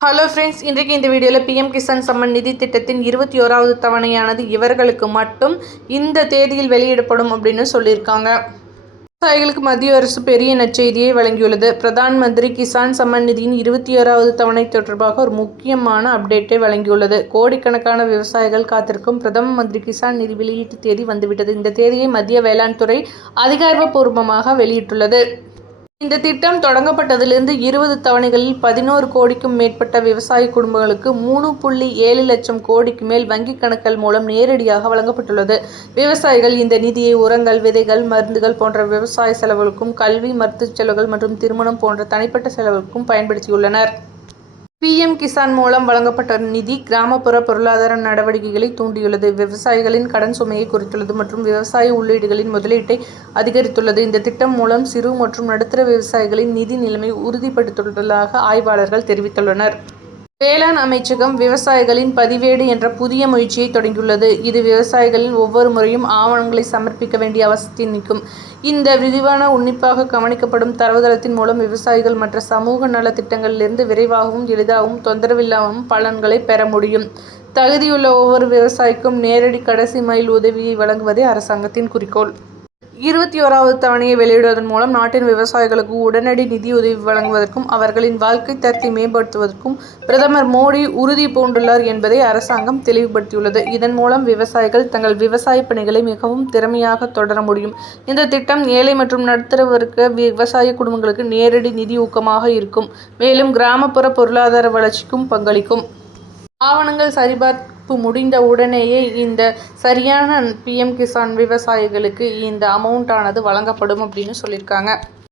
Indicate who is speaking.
Speaker 1: Hello friends இன்றைக்கு இந்த வீடியோவில் பிஎம் கிசான் சம்மன் நிதி திட்டத்தின் இருபத்தி ஓராவது தவணையானது இவர்களுக்கு மட்டும் இந்த தேதியில் வெளியிடப்படும் அப்படின்னு சொல்லியிருக்காங்க. விவசாயிகளுக்கு மத்திய அரசு பெரிய நற்செய்தியை வழங்கியுள்ளது. பிரதான் மந்திரி கிசான் சம்மன் நிதியின் இருபத்தி ஓராவது தவணை தொடர்பாக ஒரு முக்கியமான அப்டேட்டை வழங்கியுள்ளது. கோடிக்கணக்கான விவசாயிகள் காத்திருக்கும் பிரதம மந்திரி கிசான் நிதி வெளியீட்டு தேதி வந்துவிட்டது. இந்த தேதியை மத்திய வேளாண் துறை அதிகாரப்பூர்வமாக வெளியிட்டுள்ளது. இந்த திட்டம் தொடங்கப்பட்டதிலிருந்து இருபது தவணைகளில் பதினோரு கோடிக்கும் மேற்பட்ட விவசாய குடும்பங்களுக்கு மூணு புள்ளி ஏழு லட்சம் கோடிக்கு மேல் வங்கிக் கணக்கள் மூலம் நேரடியாக வழங்கப்பட்டுள்ளது. விவசாயிகள் இந்த நிதியை உரங்கள் விதைகள் மருந்துகள் போன்ற விவசாய செலவுகளுக்கும் கல்வி மருத்துவ செலவுகள் மற்றும் திருமணம் போன்ற தனிப்பட்ட செலவுகளுக்கும் பயன்படுத்தியுள்ளனர். பிஎம் கிசான் மூலம் வழங்கப்பட்ட நிதி கிராமப்புற பொருளாதார நடவடிக்கைகளை தூண்டியுள்ளது. விவசாயிகளின் கடன் சுமையை குறைத்துள்ளது மற்றும் விவசாய உள்ளீடுகளின் முதலீட்டை அதிகரித்துள்ளது. இந்த திட்டம் மூலம் சிறு மற்றும் நடுத்தர விவசாயிகளின் நிதி நிலைமை உறுதிப்படுத்தியுள்ளதாக ஆய்வாளர்கள் தெரிவித்துள்ளனர். வேளாண் அமைச்சகம் விவசாயிகளின் பதிவேடு என்ற புதிய முயற்சியை தொடங்கியுள்ளது. இது விவசாயிகளின் ஒவ்வொரு முறையும் ஆவணங்களை சமர்ப்பிக்க வேண்டிய அவசியத்தை நிற்கும். இந்த விரிவான உன்னிப்பாக கவனிக்கப்படும் தரவுதளத்தின் மூலம் விவசாயிகள் மற்ற சமூக நலத்திட்டங்களிலிருந்து விரைவாகவும் எளிதாகவும் தொந்தரவில்லாமல் பலன்களை பெற முடியும். தகுதியுள்ள ஒவ்வொரு விவசாயிக்கும் நேரடி கடைசி மைல் உதவியை வழங்குவதே அரசாங்கத்தின் குறிக்கோள். இருபத்தி ஓராவது தவணையை வெளியிடுவதன் மூலம் நாட்டின் விவசாயிகளுக்கு உடனடி நிதியுதவி வழங்குவதற்கும் அவர்களின் வாழ்க்கை தரத்தை மேம்படுத்துவதற்கும் பிரதமர் மோடி உறுதி பூண்டுள்ளார் என்பதை அரசாங்கம் தெளிவுபடுத்தியுள்ளது. இதன் மூலம் விவசாயிகள் தங்கள் விவசாய பணிகளை மிகவும் திறமையாக தொடர முடியும். இந்த திட்டம் ஏழை மற்றும் நடுத்தர வர்க்க விவசாய குடும்பங்களுக்கு நேரடி நிதி ஊக்கமாக இருக்கும். மேலும் கிராமப்புற பொருளாதார வளர்ச்சிக்கும் பங்களிக்கும். ஆவணங்கள் சரிபார்ப்பு முடிந்த உடனேயே இந்த சரியான பிஎம் கிசான் விவசாயிகளுக்கு இந்த அமௌண்ட் ஆனது வழங்கப்படும் அப்படின்னு சொல்லியிருக்காங்க.